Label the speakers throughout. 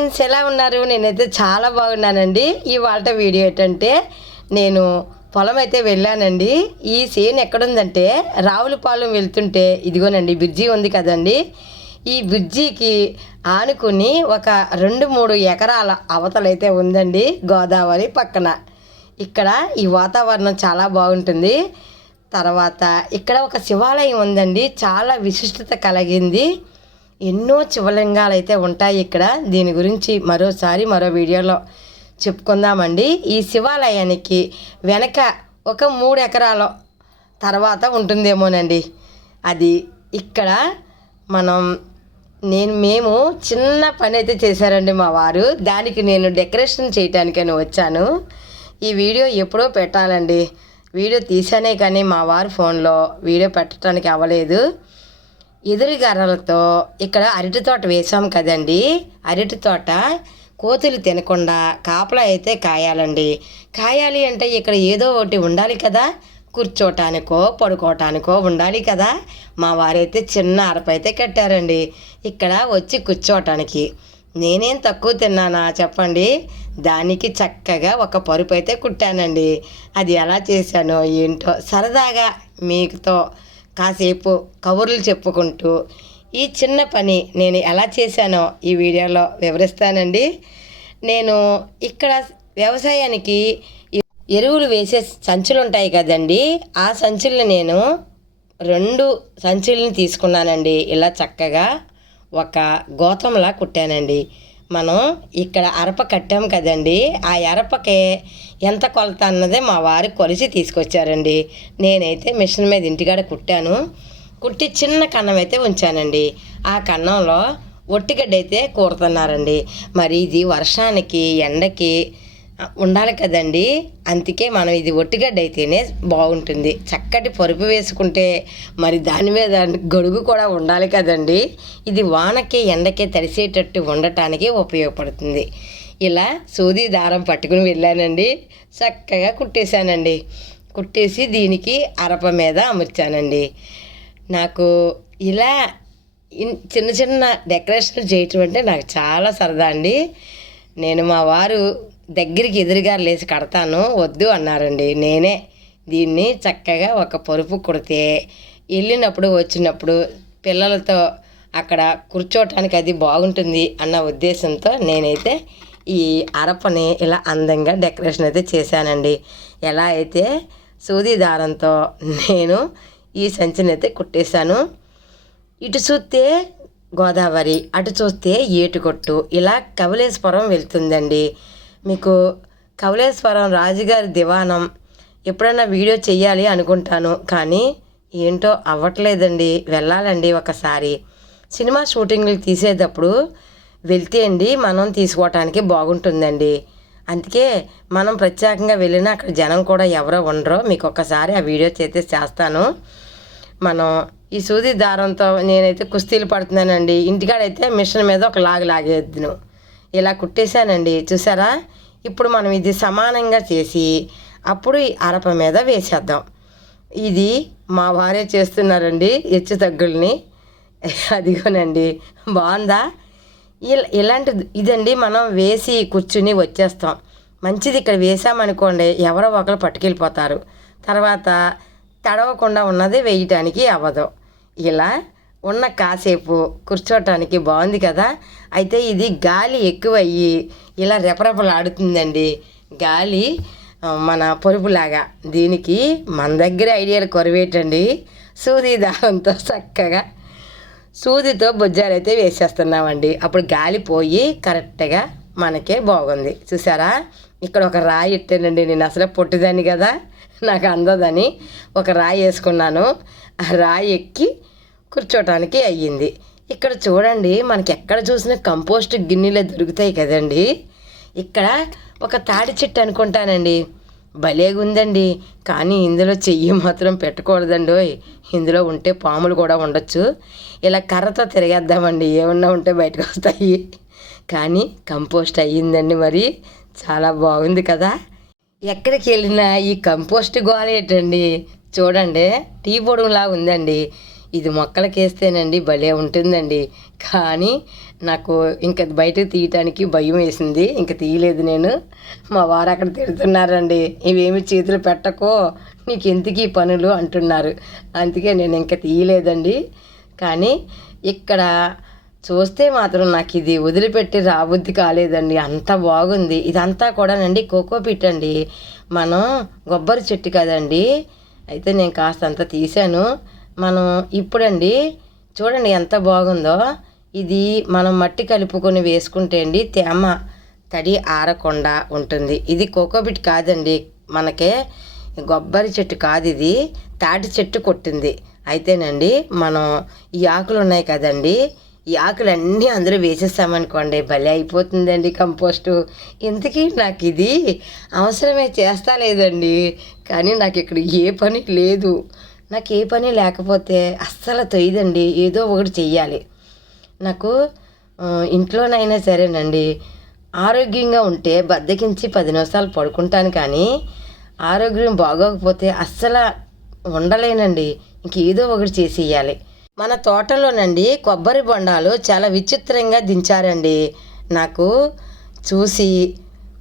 Speaker 1: Friends ఎలా ఉన్నారు? నేనైతే చాలా బాగున్నానండి. ఇవాళ వీడియో ఏంటంటే నేను పొలం అయితే వెళ్ళానండి. ఈ సేన్ ఎక్కడుందంటే రావులపాలెం వెళ్తుంటే ఇదిగోనండి బ్రిడ్జి ఉంది కదండి. ఈ బ్రిడ్జికి ఆనుకుని ఒక రెండు మూడు ఎకరాల అవతలైతే ఉందండి గోదావరి పక్కన. ఇక్కడ ఈ వాతావరణం చాలా బాగుంటుంది. తర్వాత ఇక్కడ ఒక శివాలయం ఉందండి చాలా విశిష్టత కలిగింది. ఎన్నో శివలింగాలు అయితే ఉంటాయి ఇక్కడ. దీని గురించి మరోసారి మరో వీడియోలో చెప్పుకుందామండి. ఈ శివాలయానికి వెనక ఒక మూడు ఎకరాల తర్వాత ఉంటుందేమోనండి. అది ఇక్కడ మనం నేను మేము చిన్న పని అయితే చేశారండి మా వారు. దానికి నేను డెకరేషన్ చేయటానికని వచ్చాను. ఈ వీడియో ఎప్పుడో పెట్టాలండి. వీడియో తీసానే కానీ మా వారు ఫోన్లో వీడియో పెట్టడానికి అవ్వలేదు. ఎదురు గర్రలతో ఇక్కడ అరటి తోట వేసాం కదండి. అరటి తోట కోతులు తినకుండా కాపలా అయితే కాయాలండి. కాయాలి అంటే ఇక్కడ ఏదో ఒకటి ఉండాలి కదా. కూర్చోటానికో పడుకోవటానికో ఉండాలి కదా. మా వారైతే చిన్న అరపైతే కట్టారండి. ఇక్కడ వచ్చి కూర్చోటానికి. నేనేం తక్కువ తిన్నానా చెప్పండి. దానికి చక్కగా ఒక పరుపు అయితే కుట్టానండి. అది ఎలా చేశానో ఏంటో సరదాగా మీతో కాసేపు కబుర్లు చెప్పుకుంటూ ఈ చిన్న పని నేను ఎలా చేశానో ఈ వీడియోలో వివరిస్తానండి. నేను ఇక్కడ వ్యవసాయానికి ఎరువులు వేసే సంచులు ఉంటాయి కదండి. ఆ సంచుల్ని నేను రెండు సంచుల్ని తీసుకున్నానండి. ఇలా చక్కగా ఒక గోతంలా కుట్టానండి. మనం ఇక్కడ అరప కట్టాం కదండి. ఆ అరపకి ఎంత కొలత అన్నదే మా వారు కొలిసి తీసుకొచ్చారండి. నేనైతే మిషన్ మీద ఇంటికాడ కుట్టాను. కుట్టి చిన్న కన్నం అయితే ఉంచానండి. ఆ కన్నంలో ఒట్టిగడ్డ అయితే కూరుతున్నారండి. మరి ఇది వర్షానికి ఎండకి ఉండాలి కదండి. అందుకే మనం ఇది ఒట్టిగడ్డ అయితేనే బాగుంటుంది. చక్కటి పరుపు వేసుకుంటే మరి దాని మీద గొడుగు కూడా ఉండాలి కదండి. ఇది వానకి ఎండకి తడిసేటట్టు ఉండటానికి ఉపయోగపడుతుంది. ఇలా సూది దారం పట్టుకుని వెళ్ళానండి. చక్కగా కుట్టేశానండి. కుట్టేసి దీనికి అరప మీద అమర్చానండి. నాకు ఇలా ఇన్- చిన్న చిన్న డెకరేషన్ చేయటం అంటే నాకు చాలా సరదా అండి. నేను మా వారు దగ్గరికి ఎదురుగా లేచి కడతాను వద్దు అన్నారండి. నేనే దీన్ని చక్కగా ఒక పరుపు కుడితే వెళ్ళినప్పుడు వచ్చినప్పుడు పిల్లలతో అక్కడ కూర్చోవటానికి అది బాగుంటుంది అన్న ఉద్దేశంతో నేనైతే ఈ అరపని ఇలా అందంగా డెకరేషన్ అయితే చేశానండి. ఎలా అయితే సూది దారంతో నేను ఈ సంచిని అయితే కుట్టేశాను. ఇటు చూస్తే గోదావరి అటు చూస్తే ఏటుకొట్టు ఇలా కవలేశ్వరం వెళ్తుందండి. మీకు కవలేశ్వరం రాజుగారి దివానం ఎప్పుడైనా వీడియో చెయ్యాలి అనుకుంటాను కానీ ఏంటో అవ్వట్లేదండి. వెళ్ళాలండి ఒకసారి. సినిమా షూటింగ్లు తీసేటప్పుడు వెళ్తే అండి మనం తీసుకోవటానికి బాగుంటుందండి. అందుకే మనం ప్రత్యేకంగా వెళ్ళినా అక్కడ జనం కూడా ఎవరో ఉండరో మీకు ఒక్కసారి ఆ వీడియో చేస్తే చేస్తాను. మనం ఈ సూది దారంతో నేనైతే కుస్తీలు పడుతున్నానండి. ఇంటికాడైతే మిషన్ మీద ఒక లాగు లాగేద్దును. ఇలా కుట్టేశానండి. చూసారా? ఇప్పుడు మనం ఇది సమానంగా చేసి అప్పుడు ఈ అరప మీద వేసేద్దాం. ఇది మా వారే చేస్తున్నారండి హెచ్చు తగ్గుల్ని. అదిగోనండి. బాగుందా? ఇలా ఇలాంటి ఇదండి మనం వేసి కూర్చుని వచ్చేస్తాం. మంచిది ఇక్కడ వేసామనుకోండి ఎవరో ఒకరు పట్టుకెళ్ళిపోతారు. తర్వాత తడవకుండా ఉన్నది వేయటానికి అవ్వదు. ఇలా ఉన్న కాసేపు కూర్చోటానికి బాగుంది కదా? అయితే ఇది గాలి ఎక్కువయ్యి ఇలా రెపరెపలాడుతుందండి. గాలి మన పొరుపులాగా. దీనికి మన దగ్గర ఐడియాలు కొరవేటండి. సూది దారంతో చక్కగా సూదితో బుజ్జాలు అయితే వేసేస్తున్నామండి. అప్పుడు గాలి పోయి కరెక్ట్గా మనకే బాగుంది. చూసారా? ఇక్కడ ఒక రాయి ఎట్టానండి నేను అసలే పొట్టిదాన్ని కదా. నాకు అందదని ఒక రాయి వేసుకున్నాను. ఆ రాయి ఎక్కి కూర్చోటానికి అయ్యింది. ఇక్కడ చూడండి మనకి ఎక్కడ చూసినా కంపోస్ట్ గిన్నెలే దొరుకుతాయి కదండి. ఇక్కడ ఒక తాడి చెట్టు అనుకుంటానండి. భలేగుందండి కానీ ఇందులో చెయ్యి మాత్రం పెట్టకూడదండి ఓయ్. ఇందులో ఉంటే పాములు కూడా ఉండొచ్చు. ఇలా కర్రతో తిరిగేద్దామండి. ఏమన్నా ఉంటే బయటకు వస్తాయి. కానీ కంపోస్ట్ అయ్యిందండి మరి. చాలా బాగుంది కదా. ఎక్కడికి వెళ్ళినా ఈ కంపోస్ట్ గోల ఏంటండి? చూడండి టీ పొడుగులా ఉందండి ఇది మొక్కలకి వేస్తేనండి భలే ఉంటుందండి. కానీ నాకు ఇంకా బయటకు తీయటానికి భయం వేసింది. ఇంకా తీయలేదు నేను. మా వారు అక్కడ తిడుతున్నారండి. ఇవేమి చేతులు పెట్టకో. నీకు ఎందుకు ఈ పనులు? అంటున్నారు. అందుకే నేను ఇంకా తీయలేదండి. కానీ ఇక్కడ చూస్తే మాత్రం నాకు ఇది వదిలిపెట్టి రాబుద్ది కాలేదండి. అంత బాగుంది. ఇదంతా కూడానండి కోకో పిట్ అండి. మనం కొబ్బరి చెట్టు కదండి. అయితే నేను కాస్త అంత తీసాను మనం ఇప్పుడండి చూడండి ఎంత బాగుందో. ఇది మనం మట్టి కలుపుకొని వేసుకుంటే అండి తేమ తడి ఆరకుండా ఉంటుంది. ఇది కోకోబిట్ కాదండి మనకే కొబ్బరి చెట్టు కాదు ఇది తాటి చెట్టు కొట్టింది. అయితేనండి మనం ఈ ఆకులు ఉన్నాయి కదండి ఈ ఆకులన్నీ అందరూ వేసేస్తామనుకోండి భలే అయిపోతుందండి కంపోస్టు. ఇంతకీ నాకు ఇది అవసరమే చేస్తా లేదండి కానీ నాకు ఇక్కడ ఏ పని లేదు. నాకు ఏ పని లేకపోతే అస్సలు తొయ్యదండి ఏదో ఒకటి చెయ్యాలి. నాకు ఇంట్లోనైనా సరేనండి. ఆరోగ్యంగా ఉంటే బద్దకించి పది నిమిషాలు పడుకుంటాను కానీ ఆరోగ్యం బాగోకపోతే అస్సలు ఉండలేనండి. ఇంక ఏదో ఒకటి చేసేయాలి. మన తోటలోనండి కొబ్బరి బొండాలు చాలా విచిత్రంగా దించారండి. నాకు చూసి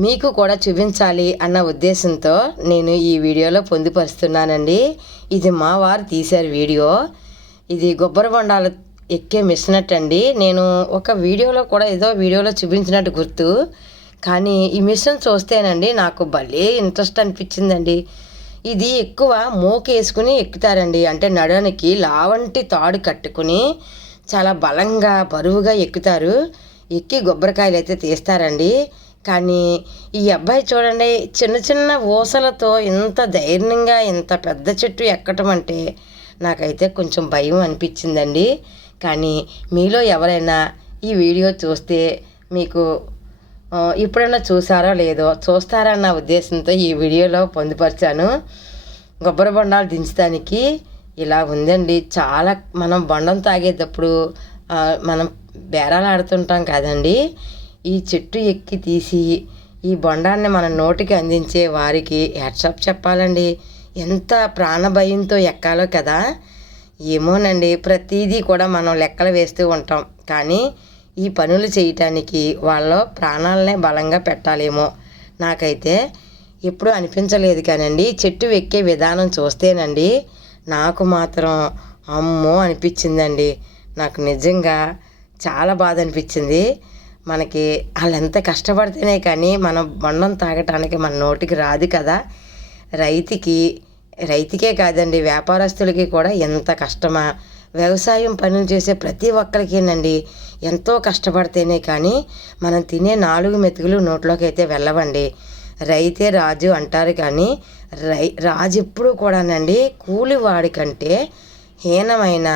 Speaker 1: మీకు కూడా చూపించాలి అన్న ఉద్దేశంతో నేను ఈ వీడియోలో పొందుపరుస్తున్నానండి. ఇది మా వారు తీశారు వీడియో. ఇది కొబ్బరి బొండాలు ఎక్కే మిషన్ అండి నేను ఒక వీడియోలో కూడా ఏదో వీడియోలో చూపించినట్టు గుర్తు. కానీ ఈ మిషన్ చూస్తేనండి నాకు భలే ఇంట్రెస్ట్ అనిపించిందండి. ఇది ఎక్కువ మోకేసుకుని ఎక్కుతారండి. అంటే నడవనికి లావంటి తాడు కట్టుకుని చాలా బలంగా బరువుగా ఎక్కుతారు. ఎక్కి కొబ్బరికాయలు అయితే తీస్తారండి. కానీ ఈ అబ్బాయి చూడండి చిన్న చిన్న ఊసలతో ఇంత ధైర్యంగా ఇంత పెద్ద చెట్టు ఎక్కటం అంటే నాకైతే కొంచెం భయం అనిపించిందండి. కానీ మీలో ఎవరైనా ఈ వీడియో చూస్తే మీకు ఆ, ఎప్పుడైనా చూసారో లేదో చూస్తారా నా ఉద్దేశంతో ఈ వీడియోలో పొందుపరిచాను. కొబ్బరి బొండాలు దించడానికి ఇలా ఉందండి. చాలా మనం బొండం తాగేటప్పుడు మనం బేరాలు ఆడుతుంటాం కదండి. ఈ చెట్టు ఎక్కి తీసి ఈ బొండాన్ని మన నోటికి అందించే వారికి హెడ్షాప్ చెప్పాలండి. ఎంత ప్రాణభయంతో ఎక్కాలో కదా? ఏమోనండి ప్రతిదీ కూడా మనం లెక్కలు వేస్తూ ఉంటాం. కానీ ఈ పనులు చేయటానికి వాళ్ళ ప్రాణాలనే బలంగా పెట్టాలేమో. నాకైతే ఎప్పుడూ అనిపించలేదు కానండి చెట్టు ఎక్కే విధానం చూస్తేనండి నాకు మాత్రం అమ్మో అనిపించిందండి. నాకు నిజంగా చాలా బాధ అనిపించింది. మనకి వాళ్ళు ఎంత కష్టపడితేనే కానీ మనం బండం తాగటానికి మన నోటికి రాదు కదా. రైతుకి రైతుకే కాదండి వ్యాపారస్తులకి కూడా ఎంత కష్టమా. వ్యవసాయం పనులు చేసే ప్రతి ఒక్కరికేనండి ఎంతో కష్టపడితేనే కానీ మనం తినే నాలుగు మెతుకులు నోట్లోకి అయితే వెళ్ళవండి. రైతే రాజు అంటారు కానీ రై రాజు ఎప్పుడూ కూడానండి కూలివాడి కంటే హీనమైన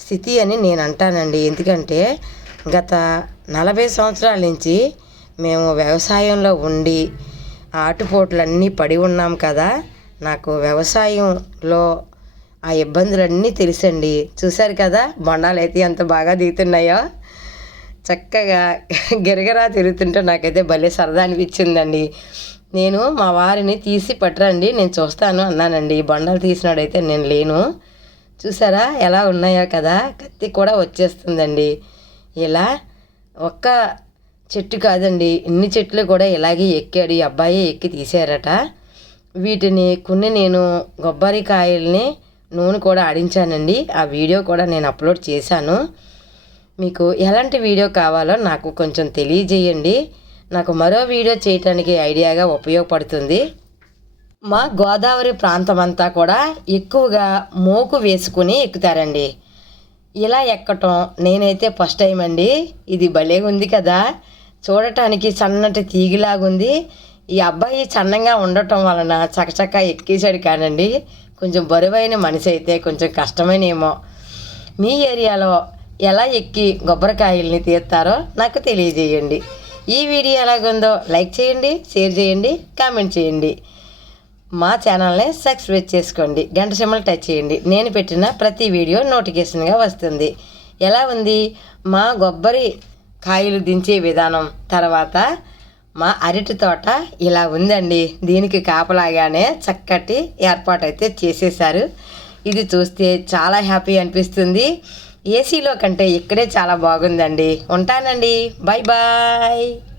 Speaker 1: స్థితి అని నేను అంటానండి ఎందుకంటే గత నలభై సంవత్సరాల నుంచి మేము వ్యవసాయంలో ఉండి ఆటుపోట్లన్నీ పడి ఉన్నాం కదా. నాకు వ్యవసాయంలో ఆ ఇబ్బందులన్నీ తెలుసండి. చూశారు కదా బొండాలు అయితే ఎంత బాగా దిగుతున్నాయో. చక్కగా గిరగిరా తిరుగుతుంటే నాకైతే భలే సరదా అనిపించిందండి. నేను మా వారిని తీసి పట్టరండి నేను చూస్తాను అన్నానండి. బొండాలు తీసినాడైతే నేను లేను. చూసారా ఎలా ఉన్నాయో కదా. కత్తి కూడా వచ్చేస్తుందండి. ఇలా ఒక్క చెట్టు కాదండి. ఇన్ని చెట్లు కూడా ఇలాగే ఎక్కాడు. ఈ అబ్బాయి ఎక్కి తీసారట వీటిని కొన్ని నేను కొబ్బరి కాయల్ని నూనె కూడా ఆడించానండి. ఆ వీడియో కూడా నేను అప్లోడ్ చేశాను. మీకు ఎలాంటి వీడియో కావాలో నాకు కొంచెం తెలియజేయండి. నాకు మరో వీడియో చేయటానికి ఐడియాగా ఉపయోగపడుతుంది. మా గోదావరి ప్రాంతం అంతా కూడా ఎక్కువగా మోకు వేసుకుని ఎక్కుతారండి. ఇలా ఎక్కటం నేనైతే ఫస్ట్ టైం అండి. ఇది భలే ఉంది కదా. చూడటానికి సన్నటి తీగిలాగుంది. ఈ అబ్బాయి సన్నంగా ఉండటం వలన చకచక ఎక్కేసాడు కానండి. కొంచెం బరువైన మనిషి అయితే కొంచెం కష్టమేనేమో. మీ ఏరియాలో ఎలా ఎక్కి కొబ్బరికాయల్ని తీస్తారో నాకు తెలియజేయండి. ఈ వీడియో ఎలాగుందో లైక్ చేయండి షేర్ చేయండి కామెంట్ చేయండి. మా ఛానల్ని సబ్స్క్రైబ్ చేసుకోండి. గంట సింబల్ టచ్ చేయండి. నేను పెట్టిన ప్రతి వీడియో నోటిఫికేషన్గా వస్తుంది. ఎలా ఉంది? మా కొబ్బరి కాయలు దించే విధానం. తర్వాత మా అరటి తోట ఇలా ఉందండి. దీనికి కాపలాగానే చక్కటి ఏర్పాటు అయితే చేసేసారు ఇది చూస్తే చాలా హ్యాపీ అనిపిస్తుంది. ఏసీలో కంటే ఇక్కడే చాలా బాగుందండి. ఉంటానండి. Bye bye.